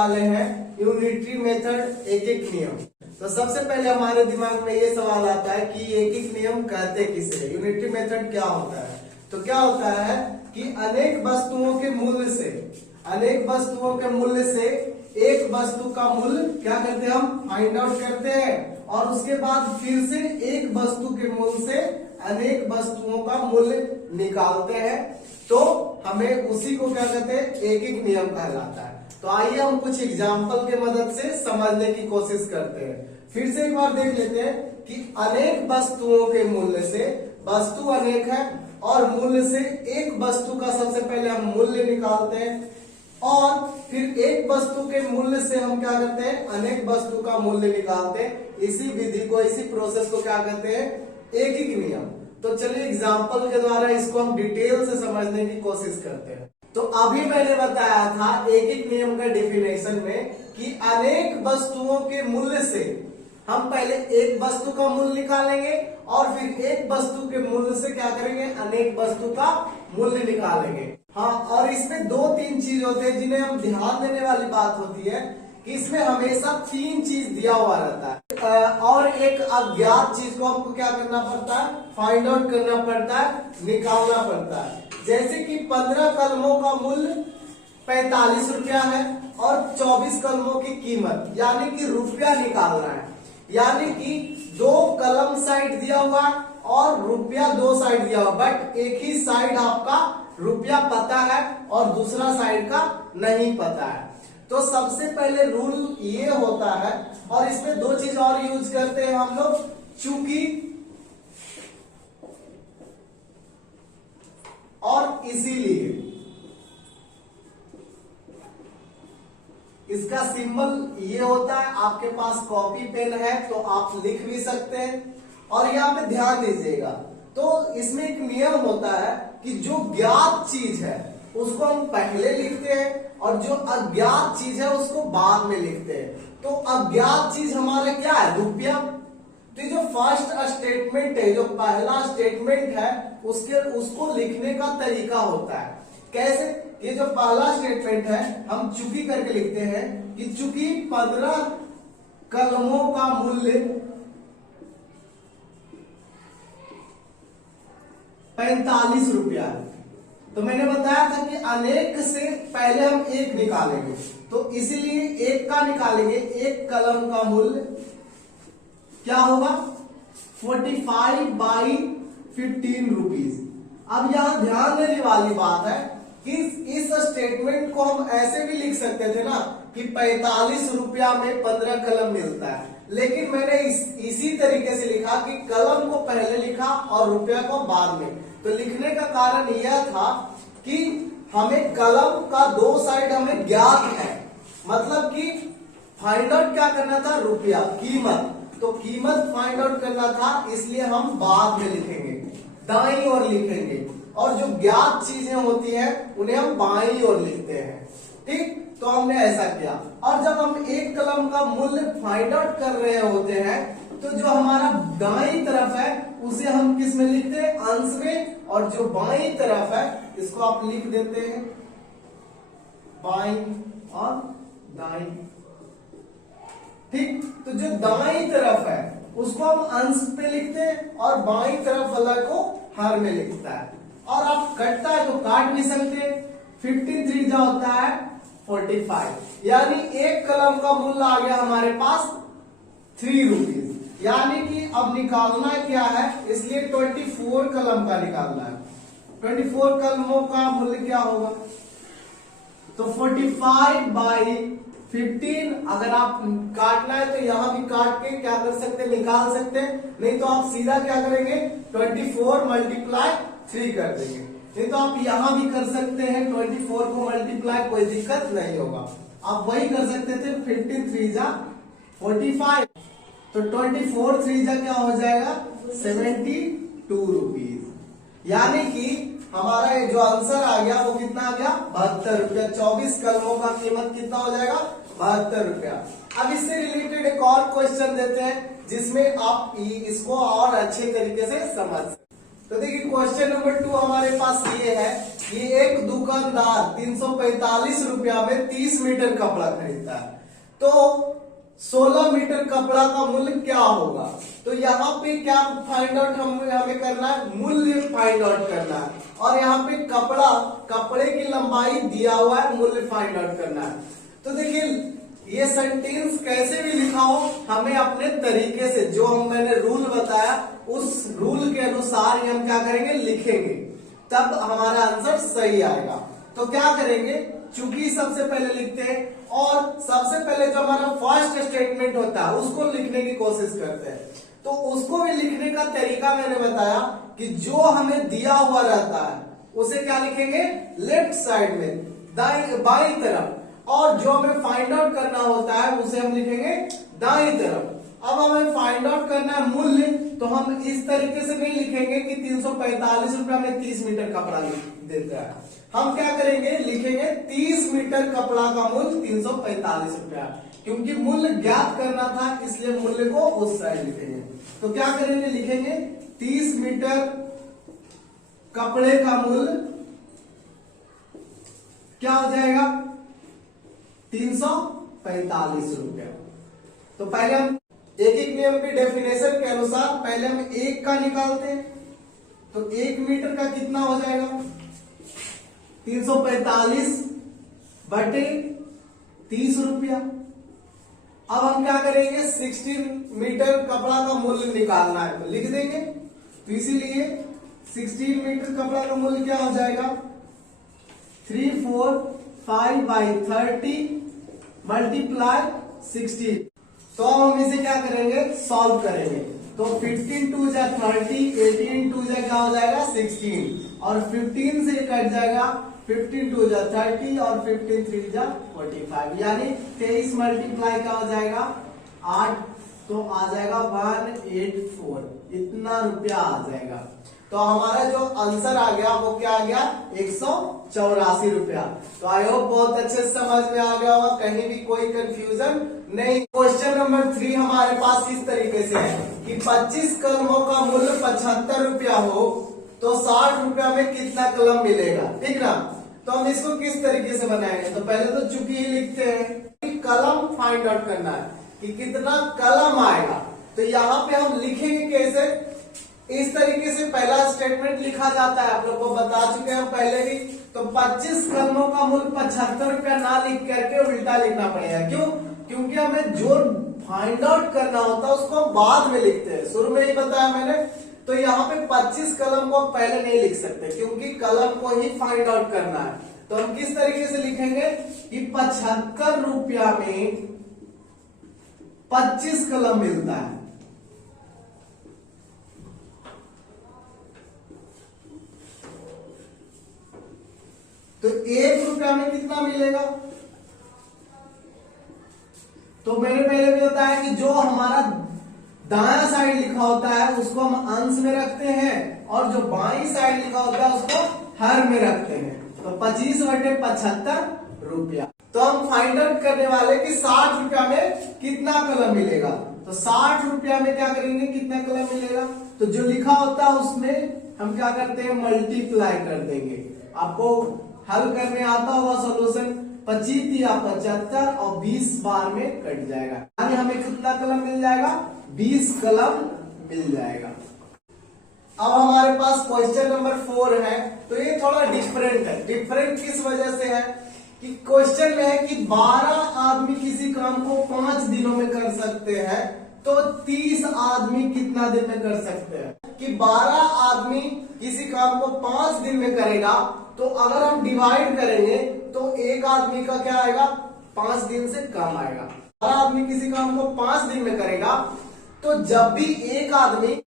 वाले हैं unitary method, एक एक नियम। तो सबसे पहले हमारे दिमाग में ये सवाल आता है कि एक एक नियम कहते किसे, यूनिटरी मेथड क्या होता है। तो क्या होता है कि अनेक वस्तुओं के मूल्य से एक वस्तु का मूल्य क्या करते हैं, हम फाइंड आउट करते हैं, और उसके बाद फिर से एक वस्तु के मूल्य से अनेक वस्तुओं का मूल्य निकालते हैं। तो हमें उसी को क्या कहते हैं, एक एक नियम कहलाता है। तो आइए हम कुछ एग्जाम्पल के मदद से समझने की कोशिश करते हैं। फिर से एक बार देख लेते हैं कि अनेक वस्तुओं के मूल्य से, वस्तु अनेक है और मूल्य से एक वस्तु का सबसे पहले हम मूल्य निकालते हैं, और फिर एक वस्तु के मूल्य से हम क्या करते हैं, अनेक वस्तु का मूल्य निकालते हैं। इसी विधि को, इसी प्रोसेस को क्या कहते हैं, एक एक नियम। तो चलिए एग्जाम्पल के द्वारा इसको हम डिटेल से समझने की कोशिश करते हैं। तो अभी मैंने बताया था एक एक नियम का डेफिनेशन में कि अनेक वस्तुओं के मूल्य से हम पहले एक वस्तु का मूल्य निकालेंगे और फिर एक वस्तु के मूल्य से क्या करेंगे, अनेक वस्तु का मूल्य निकालेंगे। हाँ, और इसमें दो तीन चीज होते हैं जिन्हें हम ध्यान देने वाली बात होती है कि इसमें हमेशा तीन चीज दिया हुआ रहता है, और एक अज्ञात चीज को हमको क्या करना पड़ता है, फाइंड आउट करना पड़ता है, निकालना पड़ता है। जैसे कि 15 कलमों का मूल्य 45 रुपया है और 24 कलमों की कीमत, यानी कि रुपया निकालना है। यानी कि 2 कलम साइड दिया हुआ और रुपया 2 साइड दिया हुआ, बट एक ही साइड आपका रुपया पता है और दूसरा साइड का नहीं पता है। तो सबसे पहले रूल ये होता है, और इसमें दो चीज और यूज करते हैं हम लोग, चूंकि और इसीलिए। इसका सिंबल ये होता है, आपके पास कॉपी पेन है तो आप लिख भी सकते हैं। और यहाँ पे ध्यान दीजिएगा, तो इसमें एक नियम होता है कि जो ज्ञात चीज है उसको हम पहले लिखते हैं और जो अज्ञात चीज है उसको बाद में लिखते हैं। तो अज्ञात चीज हमारा क्या है, रुपया। तो जो फर्स्ट स्टेटमेंट है, जो पहला स्टेटमेंट है, उसको लिखने का तरीका होता है कैसे। ये जो पहला स्टेटमेंट है हम चूंकि करके लिखते हैं कि चूंकि 15 कलमों का मूल्य 45 रुपया है। तो मैंने बताया था कि अनेक से पहले हम एक निकालेंगे, तो इसीलिए एक का निकालेंगे। एक कलम का मूल्य क्या होगा, 45/15 रुपीज। अब यहां ध्यान देने वाली बात है कि इस स्टेटमेंट को हम ऐसे भी लिख सकते थे ना कि 45 रुपया में 15 कलम मिलता है, लेकिन मैंने इसी तरीके से लिखा कि कलम को पहले लिखा और रुपया को बाद में। तो लिखने का कारण यह था कि हमें कलम का 2 साइड हमें ज्ञात है, मतलब कि फाइंड आउट क्या करना था, रुपया, कीमत। तो कीमत फाइंड आउट करना था, इसलिए हम बाद में लिखेंगे, दाईं ओर लिखेंगे, और जो ज्ञात चीजें होती हैं उन्हें हम बाईं ओर लिखते हैं। ठीक, तो हमने ऐसा किया। और जब हम एक कलम का मूल्य फाइंड आउट कर रहे होते हैं तो जो हमारा दाईं तरफ है उसे हम किस में लिखते हैं, अंश में, और जो बाईं तरफ है इसको आप लिख देते हैं बाईं और दाईं। ठीक, तो जो दाईं तरफ है उसको हम अंश पे लिखते हैं और बाईं तरफ वाला को हर में लिखता है। और आप कटता है तो काट भी सकते हैं। 15 3 होता है 45, यानी एक कलम का मूल्य आ गया हमारे पास 3 रुपीज। यानी कि अब निकालना क्या है, इसलिए 24 कलम का निकालना है। 24 कलमों का मूल्य क्या होगा, तो 45/15। अगर आप काटना है तो यहां भी काट के क्या कर सकते हैं, निकाल सकते हैं। नहीं तो आप सीधा क्या करेंगे, 24 × 3 कर देंगे। नहीं तो आप यहां भी कर सकते हैं 24 को मल्टीप्लाई, कोई दिक्कत नहीं होगा। आप वही कर सकते थे, 15 3 45। तो 24 3 क्या हो जाएगा, 72 रुपीज। यानी कि हमारा जो आंसर आ गया वो कितना आ गया, 72 रुपया। 24 कलमों का कीमत कितना हो जाएगा, 72 रुपया। अब इससे रिलेटेड एक और क्वेश्चन देते हैं जिसमें आप इसको और अच्छे तरीके से समझ सकते। तो देखिए क्वेश्चन नंबर 2 हमारे पास ये है कि एक दुकानदार 345 रुपया में 30 मीटर कपड़ा खरीदता है, तो 16 मीटर कपड़ा का मूल्य क्या होगा। तो यहाँ पे क्या फाइंड आउट हमें करना है, मूल्य फाइंड आउट करना है, और यहाँ पे कपड़े की लंबाई दिया हुआ है, मूल्य फाइंड आउट करना है। तो देखिए ये सेंटेंस कैसे भी लिखा हो, हमें अपने तरीके से जो मैंने रूल बताया उस रूल के अनुसार ही हम क्या करेंगे, लिखेंगे, तब हमारा आंसर सही आएगा। तो क्या करेंगे, चूंकि सबसे पहले लिखते हैं और सबसे पहले जो हमारा फर्स्ट स्टेटमेंट होता है उसको लिखने की कोशिश करते हैं। तो उसको भी लिखने का तरीका मैंने बताया कि जो हमें दिया हुआ रहता है उसे क्या लिखेंगे, लेफ्ट साइड में बाई तरफ, और जो हमें फाइंड आउट करना होता है उसे हम लिखेंगे दाईं तरफ। अब हमें फाइंड आउट करना है मूल्य, तो हम इस तरीके से नहीं लिखेंगे कि 345 रुपया में 30 मीटर कपड़ा देता है। हम क्या करेंगे, लिखेंगे 30 मीटर कपड़ा का मूल्य 345 रुपया, क्योंकि मूल्य ज्ञात करना था इसलिए मूल्य को उस साइड लिखेंगे। तो क्या करेंगे, लिखेंगे 30 मीटर कपड़े का मूल्य क्या हो जाएगा, 345 रुपया। तो पहले हम एक एक नियम की डेफिनेशन के अनुसार पहले हम एक का निकालते हैं। तो 1 मीटर का कितना हो जाएगा, 345 बटे 30 रुपया। अब हम क्या करेंगे, 16 मीटर कपड़ा का मूल्य निकालना है, तो लिख देंगे। तो इसीलिए 16 मीटर कपड़ा का मूल्य क्या हो जाएगा, 345 बाई 30 मल्टीप्लाई 16। तो हम इसे क्या करेंगे, सॉल्व करेंगे। तो 15 2 जा 30, 18 2 जा क्या हो जाएगा 16, और 15 से कट जाएगा 15 2 जा 30 और 15 3 जा 45, यानी 23 मल्टीप्लाई क्या हो जाएगा 8, तो आ जाएगा 184, इतना रुपया आ जाएगा। तो हमारा जो आंसर आ गया वो क्या आ गया, 184 रुपया। तो आई होप बहुत अच्छे से समझ में आ गया होगा, कहीं भी कोई कंफ्यूजन नहीं। क्वेश्चन नंबर 3 हमारे पास इस तरीके से है कि 25 कलमों का मूल्य 75 रुपया हो तो 60 रुपया में कितना कलम मिलेगा, ठीक ना। तो हम इसको किस तरीके से बनाएंगे, तो पहले तो चूंकि ही लिखते हैं कि कलम फाइंड आउट करना है कि कितना कलम आएगा। तो यहाँ पे हम लिखेंगे कैसे, इस तरीके से पहला स्टेटमेंट लिखा जाता है, आप लोग को बता चुके हैं पहले भी। तो 25 कलमों का मूल्य 75 रुपया ना लिख करके उल्टा लिखना पड़ेगा, क्यों, क्योंकि हमें जो फाइंड आउट करना होता है उसको हम बाद में लिखते हैं, शुरू में ही बताया मैंने। तो यहाँ पे 25 कलम को पहले नहीं लिख सकते क्योंकि कलम को ही फाइंड आउट करना है। तो हम किस तरीके से लिखेंगे कि 75 रुपया में 25 कलम मिलता है। तो 1 रुपया में कितना मिलेगा, तो मैंने पहले भी बताया कि जो हमारा दायां साइड लिखा होता है उसको हम अंश में रखते हैं, और जो बाईं साइड लिखा होता है उसको हर में रखते हैं। तो 25 बटे 75 रुपया। तो हम फाइंड आउट करने वाले कि 60 रुपया में कितना कलम मिलेगा। तो 60 रुपया में क्या करेंगे, कितना कलम मिलेगा, तो जो लिखा होता है उसमें हम क्या करते हैं, मल्टीप्लाई कर देंगे। आपको हल करने आता होगा सॉल्यूशन, 25 या 75 और 20 बार में कट जाएगा, यानी हमें कितना कलम मिल जाएगा, 20 कलम मिल जाएगा। अब हमारे पास क्वेश्चन नंबर 4 है, तो ये थोड़ा डिफरेंट है। डिफरेंट किस वजह से है कि क्वेश्चन में है कि 12 आदमी किसी काम को 5 दिनों में कर सकते हैं, तो 30 आदमी कितना दिन में कर सकते हैं। कि 12 आदमी किसी काम को 5 दिन में करेगा, तो अगर हम डिवाइड करेंगे तो एक आदमी का क्या आएगा, 5 दिन से कम आएगा। 12 आदमी किसी काम को 5 दिन में करेगा, तो जब भी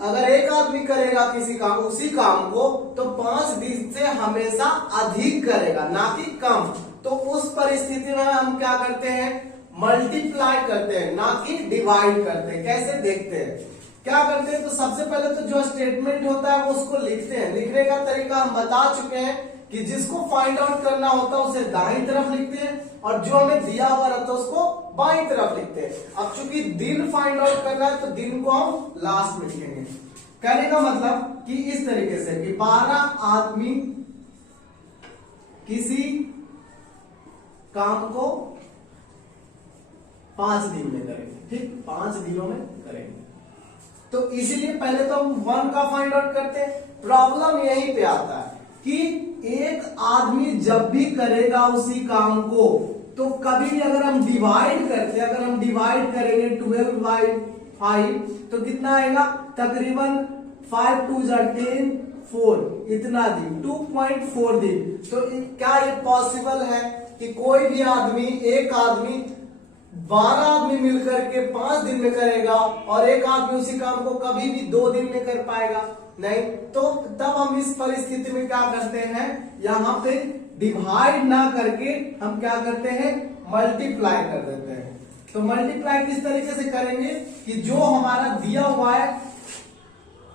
अगर एक आदमी करेगा किसी काम उसी काम को, तो 5 दिन से हमेशा अधिक करेगा, ना कि कम। तो उस परिस्थिति में हम क्या करते हैं, मल्टीप्लाई करते हैं, ना कि डिवाइड करते हैं। कैसे देखते हैं, क्या करते हैं, तो सबसे पहले तो जो स्टेटमेंट होता है वो उसको लिखते हैं। लिखने का तरीका हम बता चुके हैं कि जिसको फाइंड आउट करना होता है उसे दाईं तरफ लिखते हैं, और जो हमें दिया हुआ रहता है उसको बाईं तरफ लिखते हैं। अब चूंकि दिन फाइंड आउट करना है तो दिन को हम लास्ट में लिखेंगे। कहने का मतलब कि इस तरीके से कि 12 आदमी किसी काम को 5 दिन में करेंगे, ठीक, 5 दिनों में करेंगे। तो इसीलिए पहले तो हम 1 का फाइंड आउट करते हैं। प्रॉब्लम यहीं पे आता है कि एक आदमी जब भी करेगा उसी काम को, तो कभी भी अगर हम डिवाइड करते हैं, अगर हम डिवाइड करेंगे 12/5 तो कितना आएगा, तकरीबन 5 2 10 4 इतना दिन, 2.4 दिन। तो क्या ये पॉसिबल है कि कोई भी आदमी, एक आदमी 12 आदमी मिलकर के 5 दिन में करेगा और एक आदमी उसी काम को कभी भी 2 दिन में कर पाएगा? नहीं। तो तब हम इस परिस्थिति में क्या करते हैं, यहाँ पे डिवाइड ना करके हम क्या करते हैं, मल्टीप्लाई कर देते हैं। तो मल्टीप्लाई किस तरीके से करेंगे कि जो हमारा दिया हुआ है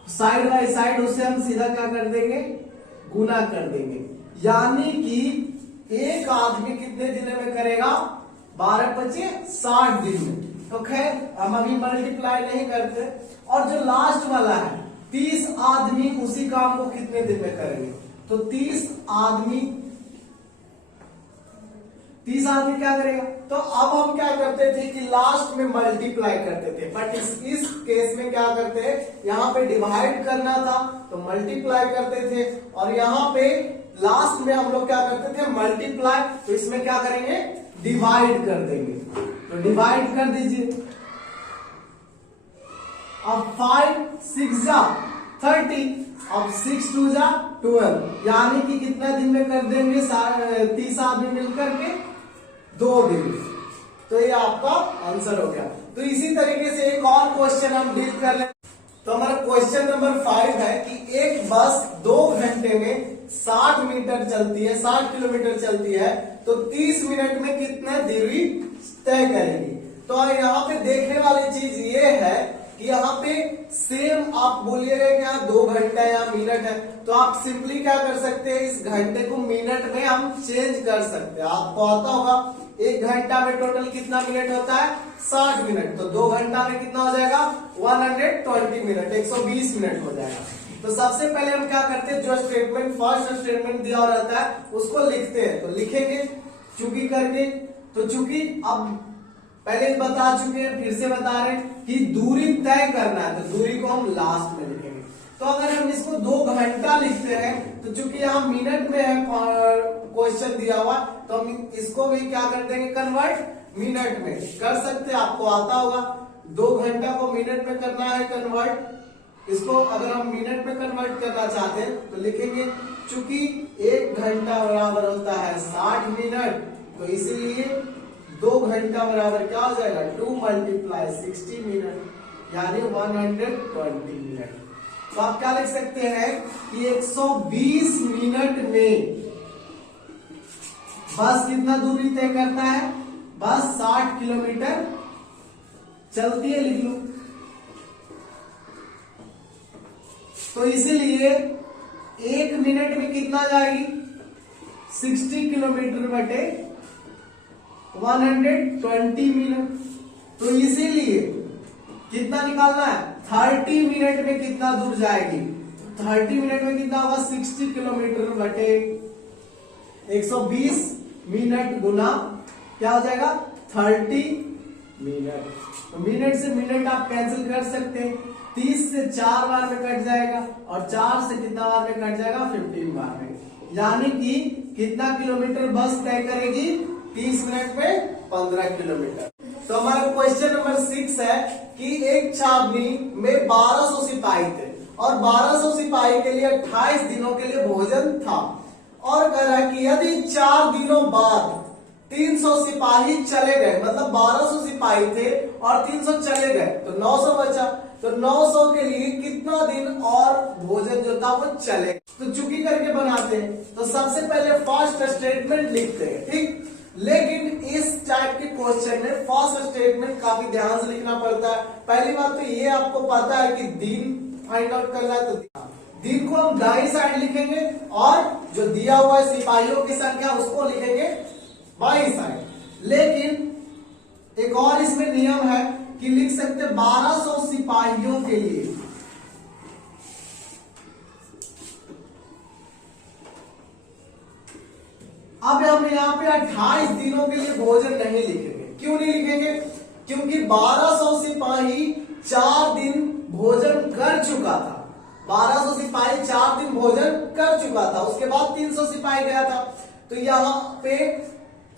साइड बाय साइड, उससे हम सीधा क्या कर देंगे, गुना कर देंगे। यानी कि एक आदमी कितने दिन में करेगा, 12 × 5 = 60 दिन में। तो खैर हम अभी मल्टीप्लाई नहीं करते। और जो लास्ट वाला है 30 आदमी उसी काम को कितने दिन में करेंगे, तो 30 आदमी क्या करेगा। तो अब हम क्या करते थे कि लास्ट में मल्टीप्लाई करते थे, बट इस केस में क्या करते हैं, यहाँ पे डिवाइड करना था तो मल्टीप्लाई करते थे, और यहाँ पे लास्ट में हम लोग क्या करते थे, मल्टीप्लाई। तो इसमें क्या करेंगे, डिवाइड कर देंगे। तो डिवाइड कर दीजिए। अब 5 6 जा 30, अब 6 2 जा 12, यानी कि कितना दिन में कर देंगे, 30 आदमी मिलकर के 2 दिन। तो ये आपका आंसर हो गया। तो इसी तरीके से एक और क्वेश्चन हम डील कर लें। तो हमारा क्वेश्चन नंबर 5 है कि एक बस 2 घंटे में 60 मीटर चलती है, 60 किलोमीटर चलती है, तो 30 मिनट में कितने दूरी तय करेगी। तो यहाँ पे देखने वाली चीज ये है कि यहाँ पे सेम आप बोलिएगा कि यहाँ 2 घंटा या मिनट है, तो आप सिंपली क्या कर सकते हैं, इस घंटे को मिनट में हम चेंज कर सकते हैं। आपको आता होगा 1 घंटा में टोटल कितना मिनट होता है, 60 मिनट। तो 2 घंटा में कितना हो जाएगा, 120 मिनट, 120 मिनट हो जाएगा। तो सबसे पहले हम क्या करते हैं, जो स्टेटमेंट फर्स्ट स्टेटमेंट दिया रहता है उसको लिखते हैं। तो लिखेंगे चूंकि करके, तो चूंकि अब पहले बता चुके हैं, फिर से बता रहे हैं कि दूरी तय करना है, तो दूरी को हम लास्ट में लिखेंगे। तो अगर हम इसको 2 घंटा लिखते हैं, तो चूंकि यहाँ मिनट में है क्वेश्चन दिया हुआ, तो हम इसको भी क्या कर देंगे, कन्वर्ट मिनट में कर सकते हैं। आपको आता होगा 2 घंटा को मिनट में करना है कन्वर्ट। इसको अगर हम मिनट में कन्वर्ट करना चाहते हैं तो लिखेंगे चूंकि 1 घंटा बराबर होता है 60 मिनट, तो इसीलिए 2 घंटा बराबर क्या हो जाएगा, 2 × 60 मिनट, यानी 120 मिनट। तो आप क्या लिख सकते हैं कि 120 मिनट में बस कितना दूरी तय करता है, बस 60 किलोमीटर चलती है, लिख लो। तो इसीलिए 1 मिनट में कितना जाएगी, 60 किलोमीटर बटे 120 मिनट। तो इसीलिए कितना निकालना है, 30 मिनट में कितना दूर जाएगी, 30 मिनट में कितना होगा, 60 किलोमीटर बटे 120 मिनट गुना क्या हो जाएगा, 30 मिनट। तो मिनट से मिनट आप कैंसिल कर सकते हैं, 30 से 4 बार में कट जाएगा, और 4 से कितना बार में कट जाएगा, 15 बार में। यानी कि कितना किलोमीटर बस तय करेगी, 30 मिनट में 15 किलोमीटर। तो हमारा क्वेश्चन नंबर 6 है कि एक छावनी में 1200 सिपाही थे और 1200 सिपाही के लिए 28 दिनों के लिए भोजन था, और कह रहा है कि यदि 4 दिनों बाद 300 सिपाही चले गए, मतलब 1200 सिपाही थे और 300 चले गए, तो 900 बचा। तो 900 के लिए कितना दिन और भोजन जो था वो चले। तो चुकी करके बनाते हैं। तो सबसे पहले फर्स्ट स्टेटमेंट लिखते हैं, ठीक। लेकिन इस टाइप के क्वेश्चन में फर्स्ट स्टेटमेंट काफी ध्यान से लिखना पड़ता है। पहली बात तो ये आपको पता है कि दिन फाइंड आउट करना है, तो दिन को हम दाईं साइड लिखेंगे और जो दिया हुआ है सिपाहियों की संख्या उसको लिखेंगे बाईं साइड। लेकिन एक और इसमें नियम है कि लिख सकते 1200 सिपाहियों के लिए यहाँ पे 28 दिनों के लिए भोजन नहीं लिखेंगे। क्यों नहीं लिखेंगे? क्योंकि 1200 सिपाही 4 दिन भोजन कर चुका था। 1200 सिपाही 4 दिन भोजन कर चुका था, उसके बाद 300 सिपाही गया था। तो यहाँ पे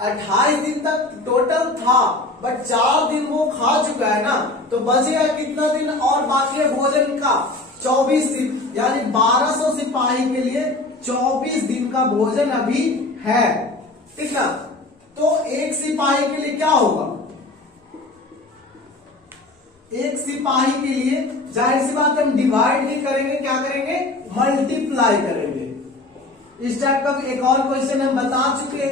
28 दिन तक टोटल था, बट 4 दिन वो खा चुका है ना, तो बचेगा कितना दिन और बाकी है भोजन का? 24 दिन। यानी 1200 सिपाही के लिए 24 दिन का भोजन अभी है, ठीक ना। तो एक सिपाही के लिए क्या होगा? एक सिपाही के लिए जाहिर सी बात हम डिवाइड नहीं करेंगे, क्या करेंगे? मल्टीप्लाई करेंगे। इस टाइप का एक और क्वेश्चन हम बता चुके,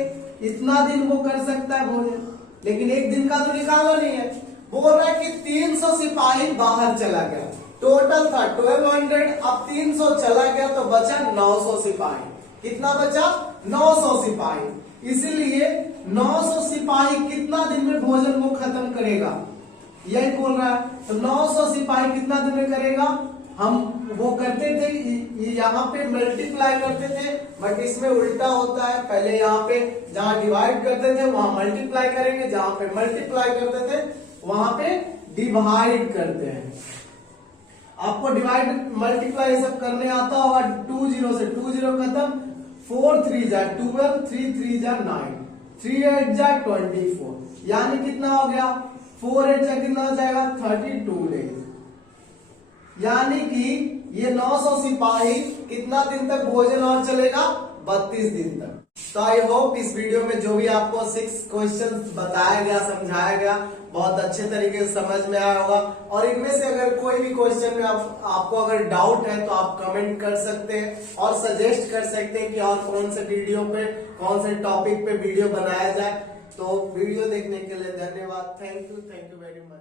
इतना दिन वो कर सकता है भोजन, लेकिन एक दिन का तो निकाला नहीं है। बोल रहा है कि 300 सिपाही बाहर चला गया, टोटल था 1200, अब 300 चला गया तो बचा 900 सिपाही। कितना बचा? 900 सिपाही। इसीलिए 900 सिपाही कितना दिन में भोजन को खत्म करेगा, यही बोल रहा है। तो 900 सिपाही कितना दिन में करेगा? हम वो करते थे, यहाँ पे मल्टीप्लाई करते थे, बट इसमें उल्टा होता है। पहले यहाँ पे जहां डिवाइड करते थे वहां मल्टीप्लाई करेंगे, जहां पे मल्टीप्लाई करते थे वहां पे डिवाइड करते हैं। आपको डिवाइड मल्टीप्लाई सब करने आता होगा। 20 से 20 खत्म, 4 3 जा 12, 3 3 जा 9, 3 8 जा 24, यानी कितना हो गया? 4 8 जा कितना हो जाएगा? 32 डेज। यानी कि ये 900 सिपाही कितना दिन तक भोजन और चलेगा? 32 दिन तक। तो आई होप इस वीडियो में जो भी आपको 6 क्वेश्चंस बताया गया, समझाया गया, बहुत अच्छे तरीके से समझ में आया होगा। और इनमें से अगर कोई भी क्वेश्चन में आपको अगर डाउट है तो आप कमेंट कर सकते हैं और सजेस्ट कर सकते हैं कि और कौन से वीडियो पे, कौन से टॉपिक पे वीडियो बनाया जाए। तो वीडियो देखने के लिए धन्यवाद। Thank you very much.